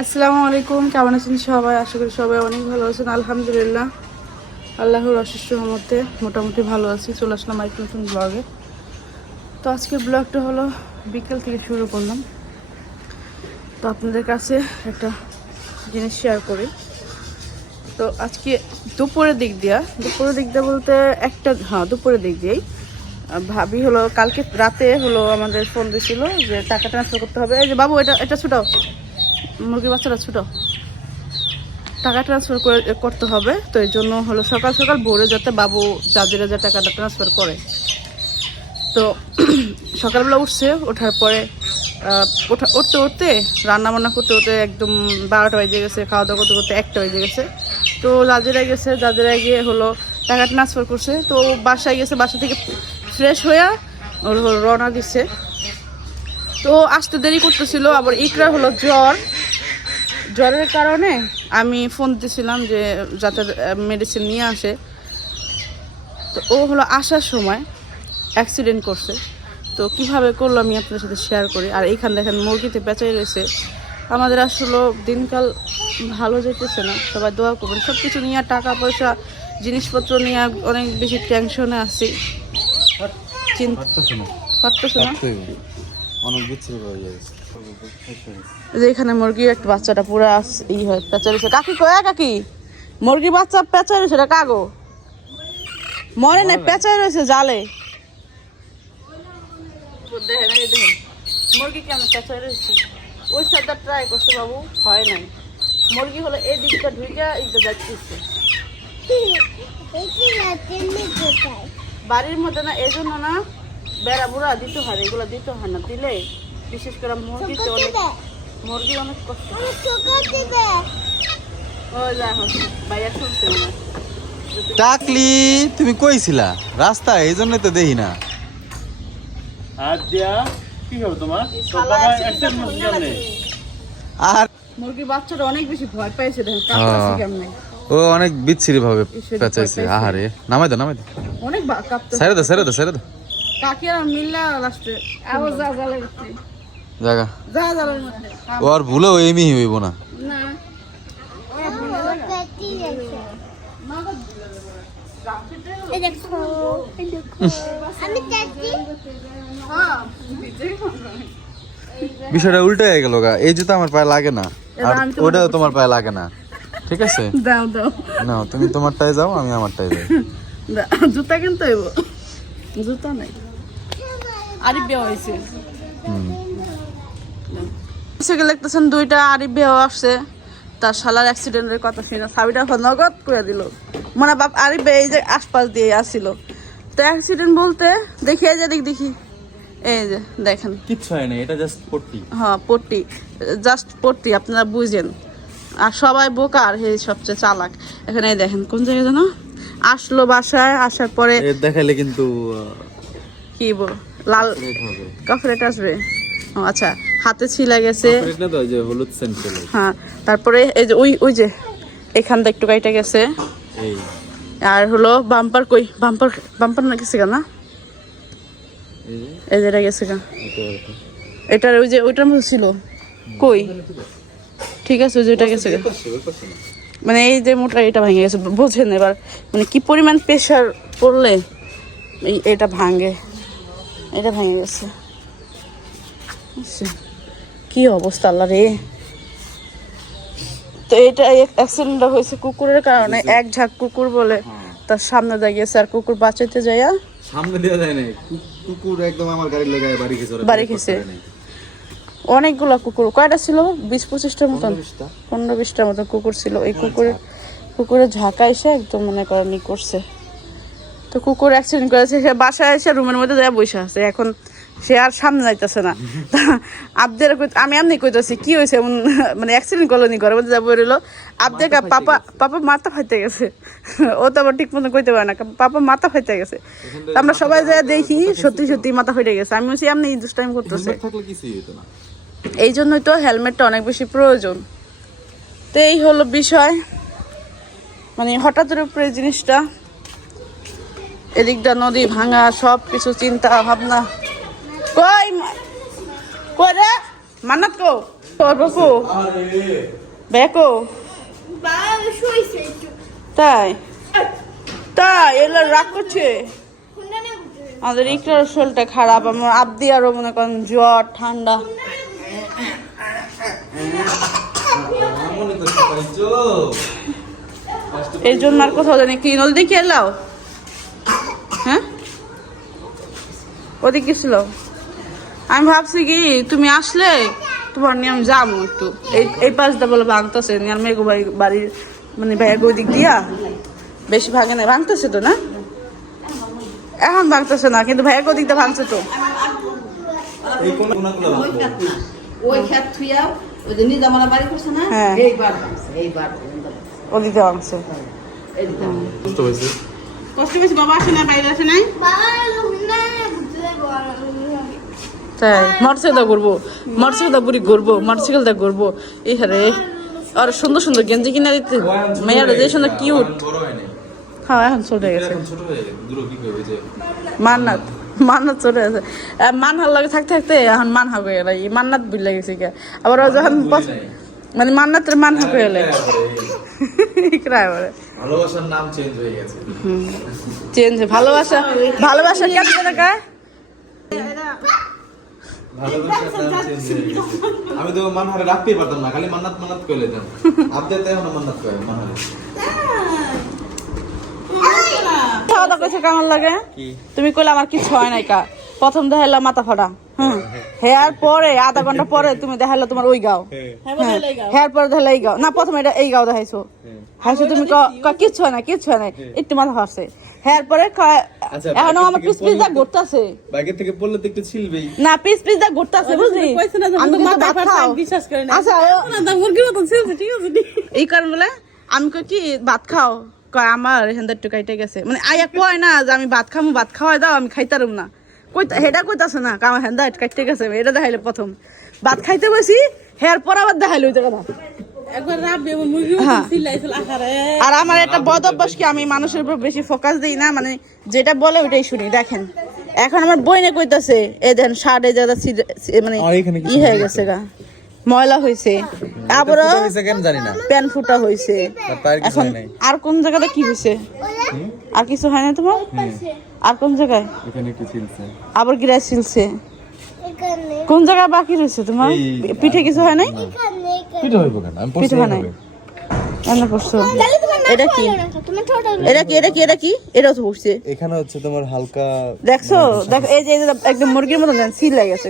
আসসালামু আলাইকুম, কেমন আছেন সবাই? আশা করি সবাই অনেক ভালো আছেন, আলহামদুলিল্লাহ। আল্লাহর অশিষ্ট মতে মোটামুটি ভালো আছি, চলে আসলাম আরেকটু নতুন ব্লগে তো আজকের ব্লগটা হলো বিকেল থেকে শুরু করলাম। তো আপনাদের কাছে একটা জিনিস শেয়ার করি। তো আজকে দুপুরের দিক দিয়া, দুপুরের দিক দিয়ে বলতে একটা হ্যাঁ দুপুরের দিক দিয়েই। ভাবি হলো, কালকে রাতে হলো আমাদের ফোন দিছিল যে টাকা ট্রান্সফার করতে হবে। এই যে বাবু, এটা এটা ছুটাও। মুরগি বাচ্চাটা ছোটো। টাকা ট্রান্সফার করতে হবে। তো এই জন্য হলো সকাল সকাল ভোরে যাতে বাবু জাজিরা যা টাকাটা ট্রান্সফার করে। তো সকালবেলা উঠছে, ওঠার পরে ওঠা, উঠতে উঠতে রান্না বান্না করতে করতে একদম বারোটা বেজে গেছে খাওয়া দাওয়া করতে করতে একটা বেজে গেছে। তো জাজিরা গেছে, জাজিরা গিয়ে হলো টাকা ট্রান্সফার করছে। তো বাসায় গেছে, বাসা থেকে ফ্রেশ হয়ে হলো রওনা দিচ্ছে। তো আসতে দেরি করতেছিল আবার ইকরা হলো জ্বর। জ্বরের কারণে আমি ফোন দিয়েছিলাম যে যাতে মেডিসিন নিয়ে আসে। তো ও হলো আসার সময় অ্যাক্সিডেন্ট করছে। তো কীভাবে করল আমি আপনার সাথে শেয়ার করি। আর এইখান দেখেন মুরগিতে পেঁচাই রয়েছে। আমাদের আসলে দিনকাল ভালো যেতেছে না। সবাই দোয়া করবেন। সব কিছু নিয়ে টাকা পয়সা জিনিসপত্র নিয়ে অনেক বেশি টেনশনে আছি। চিন্তা পারতেছে না। এখানে মুরগির একটা বাচ্চাটা পুরো ই হয় কাকি কয়া কাকি? মুরগি বাচ্চা রয়েছে এটা কাগো? মরে নাই পেঁচাই রয়েছে জালে। দেখেন এই দেখেন মুরগি কেমন পেঁচাই রয়েছে? ওই ট্রাই করছে বাবু হয় নাই। মুরগি হলো এই দিকটা ঢুকে যাচ্ছে বাড়ির মধ্যে না এই জন্য না বেড়া বুড়া দিতে হয় এগুলো দিতে হয় না। দিলে বিশেষ করে মুরগিতে অনেক মুরগি অনেক কষ্ট টাকলি তুমি কইছিলা? রাস্তা এই জন্যই তো দেখি না। হাত দিয়া কি হবে তোমার? আর মুরগির বাচ্চাটা অনেক বেশি ভয় পাইছে দেখেন কাঁপতেছে হ্যাঁ। কেমনে। ও অনেক বিচ্ছিরি ভাবে পেঁচাইছে। আহারে নামাই দাও নামাই দাও। অনেক দাও দাও দাও। আর জায়গা? ও ভুলেও এমনি হইব না। না। আমি চাচ্ছি। হ্যাঁ বিষয়টা উল্টে হয়ে গেল গা। এই জুতো আমার পায়ে লাগে না। আর ওটাও তোমার পায়ে লাগে না। ঠিক আছে? দাও দাও। না তুমি তোমারটাই যাও আমি আমারটাই যাই। দা- জুতা কিনতে হইব। জুতা নাই। আরিফ বিয়া হয়েছে। সেগুলো দেখতেছেন দুইটা আরিফ বিয়াও আসছে। তার শালার অ্যাক্সিডেন্টের কথা শুনে সাবিটা নগদ করে দিল। মানে বাপ আরিফ বিয়া এই যে আশপাশ দিয়ে আসছিল। তো অ্যাক্সিডেন্ট বলতে দেখি এই যে দিক দেখি। এই যে দেখেন। কিচ্ছু হয় না এটা জাস্ট পট্টি। হ্যাঁ পট্টি। জাস্ট পট্টি আপনারা বুঝেন। আর সবাই বোকা আর হে সবচেয়ে চালাক। এখানে দেখেন কোন জায়গায় যেন আসলো বাসায় আসার পরে দেখাইলে কিন্তু কি বল লাল কাফরেট আসবে? ও আচ্ছা হাতে ছিলা গেছে। না তো যে হলুদ হ্যাঁ তারপরে এই যে ওই ওই যে এখানটা একটু কাইটা গেছে। আর হলো বাম্পার কই? বাম্পার বাম্পার না গেছে কেন এই যে। এই যে এটা গেছে এটার ওই যে ওইটার মধ্যে ছিল। কই? ঠিক আছে ওই যে ওইটা গেছে মানে এই যে মোটা এটা ভেঙে গেছে বোঝেন এবার। মানে কি পরিমাণ প্রেশার পড়লে এই এটা ভাঙে? এটা ভেঙে গেছে। কি অবস্থা আল্লাহ রে। তো এটা অ্যাক্সিডেন্টটা হয়েছে কুকুরের কারণে এক ঝাঁক কুকুর বলে। তার সামনে দাঁড়িয়েছে আর কুকুর বাঁচাইতে যাইয়া সামনে দেওয়া যায় না কুকুর একদম আমার গাড়ির লাগায় বাড়ি খেছে বাড়ি খেছে। অনেকগুলো কুকুর কয়টা ছিল? বিশ পঁচিশটার মতন। পনেরো বিশটার মতন কুকুর ছিল। এই কুকুরের কুকুরের ঝাঁকা এসে একদম মনে করেন করছে। তো কুকুর অ্যাক্সিডেন্ট করেছে সে বাসায় এসে রুমের মধ্যে যায় বসে আছে। এখন সে আর সামনে যাইতেছে না। আবদের কই- আমি এমনি কইতেছি কি হয়েছে? এমন মানে অ্যাক্সিডেন্ট করল নি? ঘরের মধ্যে যাব? রইল আবদের পাপা পাপা মাথা ফাইতে গেছে। ও তো আবার ঠিক মতো কইতে পারে না পাপা মাথা ফাইতে গেছে। তো আমরা সবাই যা দেখি সত্যি সত্যি মাথা ফাইতে গেছে। আমি বলছি এমনি দুষ্টাইম করতেছে। এই জন্যই তো হেলমেটটা অনেক বেশি প্রয়োজন। তো এই হলো বিষয়। মানে হঠাৎের উপরে জিনিসটা এদিকটা নদী ভাঙা সব কিছু চিন্তা ভাবনা। কই কই রে? মান্নাত কো? বেকো একটু তাই? তাই এগুলো রাগ করছে। আমাদের ইকরার শরীরটা খারাপ আমার আবদি আরও মনে করেন জ্বর ঠান্ডা। এই জন্য আর কোথাও জানি কি নদী দেখে এলাও? ওদিকে গেছিল আমি ভাবছি কি তুমি আসলে তোমার নিয়ে আমি যাব একটু। এই এই পাশটা বলে ভাঙতেছে আর মেঘু বাড়ি বাড়ির মানে ভাইয়া ওই দিক দিয়া বেশি ভাঙে না ভাঙতেছে তো না? এখন ভাঙতেছে না কিন্তু ভাইয়া ওদিক দিয়ে ভাঙছে তো। এই ওই খেত থুইয়া ওই যে নিজামালা বাড়ি করছে না। এইবার ভাঙছে, এইবার ওদিক ভাঙছে। কষ্ট হয়েছে বেশি বাবা আসে না বাইরে আসে নাই বাবা হুন্ডা না বুঝে বল তাই মোটরসাইকেল ঘুরবো মোটরসাইকেল বুড়ি ঘুরবো মোটরসাইকেল দা ঘুরবো। এই হারে আর সুন্দর সুন্দর গেঞ্জি কিনা দিতে মেয়েরা যে সুন্দর কিউট হ্যাঁ এখন ছোট হয়ে গেছে। এখন ছোট হয়ে গেছে। দূর কি হবে যে মান্নাত মান্নাত চলে আছে মানহার লাগে থাকতে থাকতে এখন মানহা হয়ে গেল এই মান্নাত বুঝলে গেছে কি আবার যখন মানে মান্নাতের মানহা হয়ে গেলে। ভালোবাসার নাম চেঞ্জ হয়ে গেছে। চেঞ্জ ভালোবাসা ভালোবাসা কেন টাকা ভালোবাসার নাম চেঞ্জ হয়ে গেছে আমি তো মানহারে রাখতেই পারতাম না খালি মান্নাত মান্নাত কইলে দেন আপডেট এখন মান্নাত মানহারে খাওয়া দাওয়া করছে কেমন লাগে তুমি কইলে আমার কিছু হয় নাই কা। প্রথম দেখাইলা মাথা ফাটা হ্যাঁ হেয়ার পরে আধা ঘণ্টা পরে তুমি দেখাইলা তোমার ওই গাও। হ্যাঁ। হেয়ার পরে দেখাইলা এই গাও। না প্রথমে এটা এই গাও দেখাইছো। হাসি তুমি ক- ক- কিচ্ছু হয় না কিচ্ছু হয় না একটু মাথা ফাটছে হেয়ার পরে আচ্ছা, এখনও আমার পিস পিস দা বাইকের থেকে পড়লে তো একটু ছিলবেই। না পিস পিস দা ঘুরতেছে বুঝলি? আমি ভাত খাও। আচ্ছা এই কারণ বলে আমি কি ভাত খাও। কয় আমার এখান একটু কাইটে গেছে। মানে আয়া কয় না যে আমি ভাত খামু ভাত খাওয়াই দাও আমি খাইতারুম না। কই হেডা কইতাছে না কামা হেন্দা কাইটে গেছে এটা দেখাইলে প্রথম। ভাত খাইতে বসি হের পর আবার দেখাইলো ওই জায়গাটা। হ্যাঁ। আর আমার একটা বদ অভ্যাস কি আমি মানুষের উপর বেশি ফোকাস দিই না মানে যেটা বলে ওইটাই শুনি দেখেন। এখন আমার বইনে কইতাছে এ দেন শার্ট জায়গা মানে আর ই হয়ে গেছে গা ময়লা জানি না। প্যান ফুটা হয়েছে এখন আর কোন জায়গাটা কি হয়েছে আর কিছু হয় না তোমার? আর কোন জায়গায়? আবার গিরা ছিলছে। কোন জায়গায় বাকি রয়েছে তোমার? পিঠে কিছু হয় নাই? পিঠে হইব কেন? আমি পিঠে নাই রান্না করছ। এটা কি? এটা কি এটা কি এটা কি? এটাও তো এখানে হচ্ছে তোমার হালকা দেখছ? দেখো এই যে একদম মুরগির মতো সিল লেগে গেছে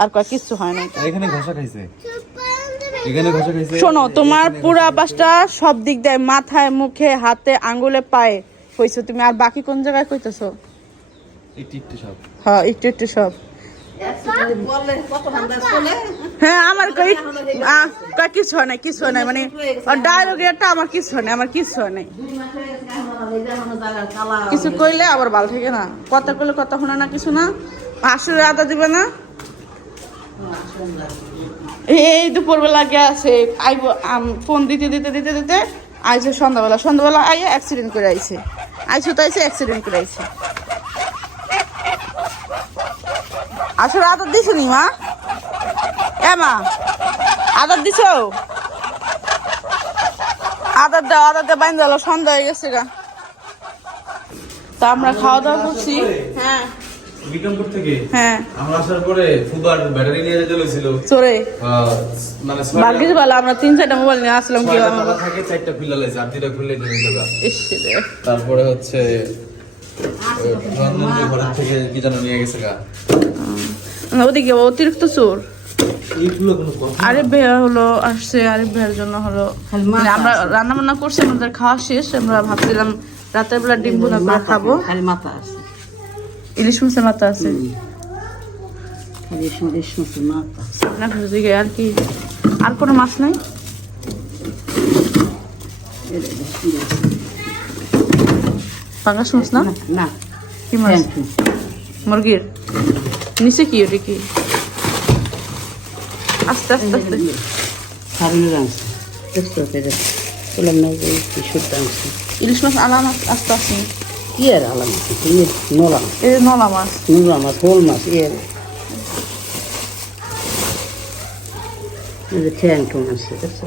আর কয় কিচ্ছু হয় নাই এখানে ঘষা খাইছে? এখানে ঘষা খাইছে? শোনো তোমার পুরা পাশটা সব দিক দেয় মাথায় মুখে হাতে আঙ্গুলে পায়ে কইছো তুমি আর বাকি কোন জায়গায় কইতেছো? একটু একটু সব। হ্যাঁ একটু একটু সব বললে কত ঠান্ডা চলে হ্যাঁ আমার কই কিছু হয় নাই, কিছু হয় মানে ডায়লগ আমার কিছু হয় আমার কিছু হয় নাই। কিছু কইলে আবার ভালো থাকে না। কথা কইলে কথা শোনা না, কিছু না। আসলে আদা দিবে না। এই দুপুরবেলা গেছে, আইব ফোন দিতে দিতে দিতে দিতে, আইছে সন্ধ্যাবেলা। সন্ধ্যাবেলা আইয়ে অ্যাক্সিডেন্ট করে আইছে। আইসো তো আইছে অ্যাক্সিডেন্ট করে আইছে। আসলে আদর দিছো নি মা? এ মা আদর দিছো? আদর দাও আদর দাও বাইন দিলো সন্ধ্যা হয়ে গেছে গা। তা আমরা খাওয়া দাওয়া করছি। হ্যাঁ। বিক্রমপুর থেকে? হ্যাঁ। আমরা আসার পরে ফুবার ব্যাটারি নিয়ে যেতে লইছিল চোরে। মানে ভালো আমরা তিন চারটা মোবাইল নিয়ে আসলাম কি থাকে চারটা খুলে লাইছে আর দুইটা খুলে নিয়ে। তারপরে হচ্ছে ঘরের থেকে কি যেন নিয়ে গেছে গা। ওদিকে অতিরিক্ত চোর। কোনো ভাইয়া হলো আসছে আরিফ ভাইয়ের জন্য হলো মানে আমরা রান্না বান্না করছি আমাদের খাওয়া শেষ আমরা ভাবছিলাম রাতের বেলা ডিম ভুনা করে খাব। খালি মাথা আছে। ইলিশ মাছের মাথা আছে। না ওদিকে আর কি। আর কোনো মাছ নাই? পাঙ্গাস মাছ না? না কি মাছ? মুরগির? নিচে কি ওটা কি? আস্তে আস্তে আস্তে। বললাম না যে কি শুদ্ধ ইলিশ মাছ আলা মাছ আস্তে আস্তে। কি আর তুমি নলা মাছ। এই নলা মাছ। নোংরা মাছ হোল মাছ যে ঠ্যাং ঠুং আছে দেখছ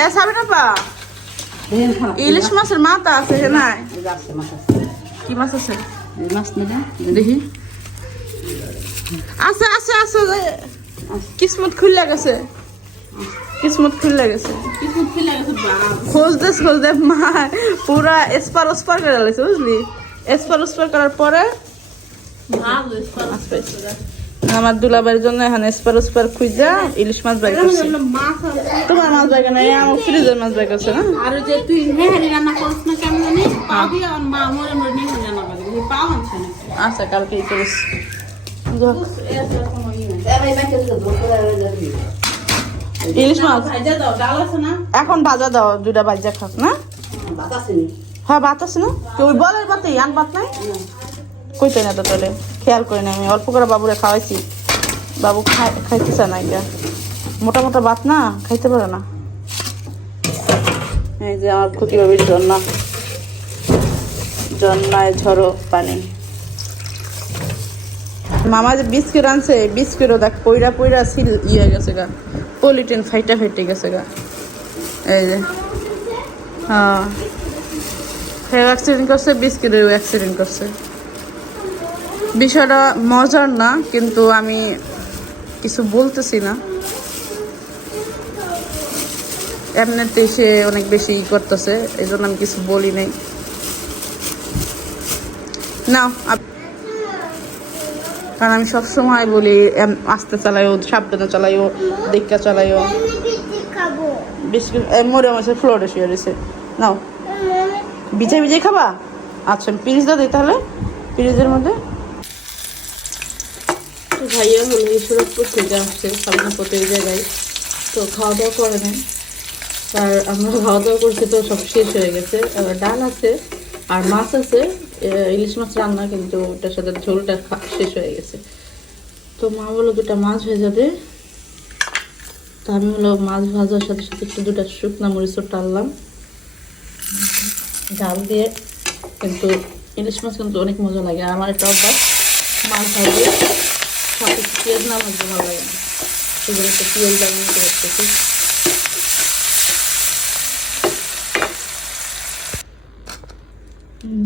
এ সাবিনা পা? ইলিশ মাছের মাথা আছে নাই। কি মাছ আছে? মাছ নিলে দেখি। আছে আছে আছে কিসমত খুললে গেছে। কিসমত খুললে গেছে। খোঁজ দে খোঁজ দে মা পুরা এসপার ওসপার করে লাগছে বুঝলি এসপার ওসপার করার পরে। আমার দুলাবাড়ির জন্য এখন এসপার ওসপার খুঁজা ইলিশ মাছ বাই করছি তোমার মাছ বাই কেন আমার ফ্রিজের মাছ বাই করছে না? আর যে তুই রান্না করিস না কেমন জানি পা দিয়ে আমার মা মরে মরে নেহারি রান্না করে তুই পাও না? আচ্ছা কালকে ই করিস যাক, ইলিশ মাছ ডাল আছে না এখন ভাজা দাও দুইটা ভাজা খাস না? নি হ্যাঁ ভাত আছে না? কেউ বলে ভাত আন ভাত নাই? কইতে না তো তাহলে? খেয়াল করি না আমি অল্প করে বাবুরে খাওয়াইছি। বাবু খাই খাইতে চায় না এটা মোটা মোটা ভাত না খাইতে পারে না। এই যে আমার খুকি বাবির জন্না। জন্নায় ঝড়ো পানি। মামা যে বিস্কিট আনছে, বিস্কিটও দেখ পইরা পইরা সিল ইয়ে গেছে গা পলিটিন ফাইটা ফাইটে গেছে গা। এই যে হ্যাঁ। অ্যাক্সিডেন্ট করছে, বিস্কিটেও অ্যাক্সিডেন্ট করছে। বিষয়টা মজার না, কিন্তু আমি কিছু বলতেছি না। এমনিতে সে অনেক বেশি ই করতেছে এই জন্য আমি কিছু বলি নাই। না কারণ আমি সবসময় বলি আস্তে চালাইও সাবধানে চালাইও দেখা চালাইও বিস্কিট মরে মাসে ফ্লোরে শুয়ে রয়েছে। নাও। বিজে বিজে খাবা? আচ্ছা পিরিজ দাও দিই তাহলে। পিরিজের মধ্যে। তো ভাইয়া হলো সুরতপুর থেকে আসছে সামনাপতি এই জায়গায়। তো খাওয়া দাওয়া করে নেন আর আমরা খাওয়া দাওয়া করছি তো সব শেষ হয়ে গেছে। ডাল আছে। আর মাছ আছে ইলিশ মাছ রান্না, কিন্তু ওটার সাথে ঝোলটা শেষ হয়ে গেছে। তো মা বলো দুটা মাছ হয়ে যাবে। তো আমি হলো মাছ ভাজার সাথে সাথে একটু দুটা শুকনো মরিচও টানলাম ডাল দিয়ে, কিন্তু ইলিশ মাছ কিন্তু অনেক মজা লাগে। আমার একটা অভ্যাস, মাছ ভাজলে সাথে পেঁয়াজ না ভাজতে ভালো লাগে না। সেজন্য একটু পেঁয়াজ লাগানো করতেছি।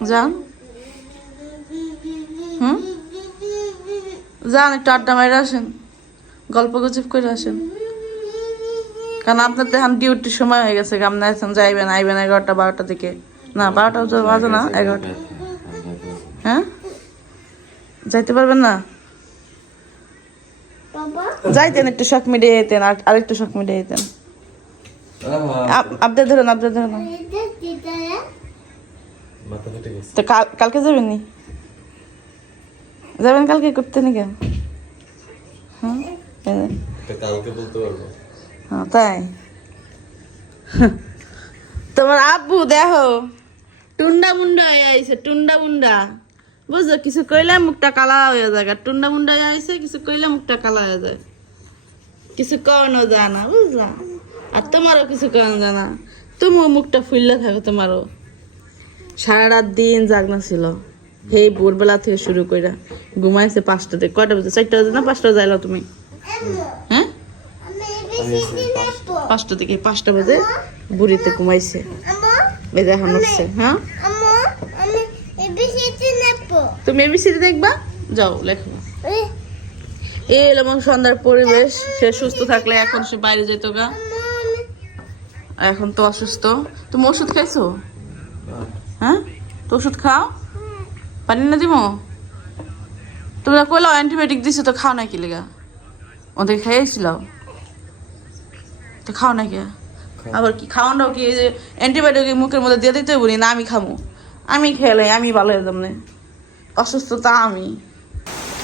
যান হুম? যান একটু আড্ডা মাইরে আসেন। গল্প গুজব করে আসেন। কারণ আপনার তো এখন ডিউটির সময় হয়ে গেছে আপনি এখন যাইবেন আইবেন এগারোটা বারোটা দিকে। না বারোটা বাজে না এগারোটা। হ্যাঁ? যাইতে পারবেন না? যাইতেন একটু শখ মিটিয়ে যেতেন আর আরেকটু শখ মিটিয়ে যেতেন আপ- আপডেট ধরেন আপডেট ধরেন। মাথা ফেটে গেছে। তো কাল কালকে যাবেন নি? যাবেন কালকে করতে নি কেন? হ্যাঁ কালকে বলতে পারব। হ্যাঁ, তাই? তোমার আব্বু দেখো টুন্ডা মুন্ডা হয়ে আইছে টুন্ডা মুন্ডা। বুঝছ? কিছু কইলে মুখটা কালা হয়ে যায়। আর টুন্ডা মুন্ডা হয়ে আইছে কিছু কইলে মুখটা কালা হয়ে যায়। কিছু কওয়ানো যায় না বুঝলা? আর তোমারও কিছু কওয়ানো যায় না। তুমিও মুখটা ফুললে থাকো তোমারও। সারা রাত দিন জাগনা ছিল। সেই ভোরবেলা থেকে শুরু কইরা ঘুমাইছে পাঁচটাতে। কয়টা বাজে? চারটা বাজে না পাঁচটা যাইলো তুমি? হ্যাঁ? পাঁচটা থেকে পাঁচটা বাজে বুড়িতে ঘুমাইছে। এই এখন উঠছে হ্যাঁ? তুমি এবিসিডি দেখবা? যাও, লেখো। এই এলো আমার সন্ধ্যার পরিবেশ। সে সুস্থ থাকলে এখন সে বাইরে যেত গা। এখন তো অসুস্থ। তুমি ওষুধ খাইছো? হ্যাঁ? তো ওষুধ খাও? পানি না দিব তোমরা কইলো অ্যান্টিবায়োটিক দিছো তো খাও না কি লেগা? ওদের খাইয়েছিল তো খাও না কি আবার কি খাওয়াটাও কি যে অ্যান্টিবায়োটিক মুখের মধ্যে দিয়ে দিতে বলি না? আমি খামো। আমি খেলে আমি ভালো হয়ে যাব অসুস্থতা আমি।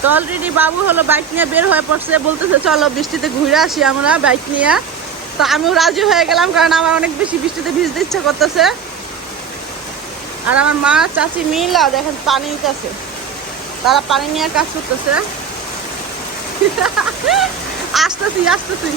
তো অলরেডি বাবু হলো বাইক নিয়ে বের হয়ে পড়ছে বলতেছে চলো বৃষ্টিতে ঘুরে আসি আমরা বাইক নিয়ে। তো আমিও রাজি হয়ে গেলাম কারণ আমার অনেক বেশি বৃষ্টিতে ভিজতে ইচ্ছা করতেছে। আর আমার মা, চাচি মিলা দেখেন পানি নিতেছে তারা পানি নিয়ে কাজ করতেছে। আসতেছি আসতেছি।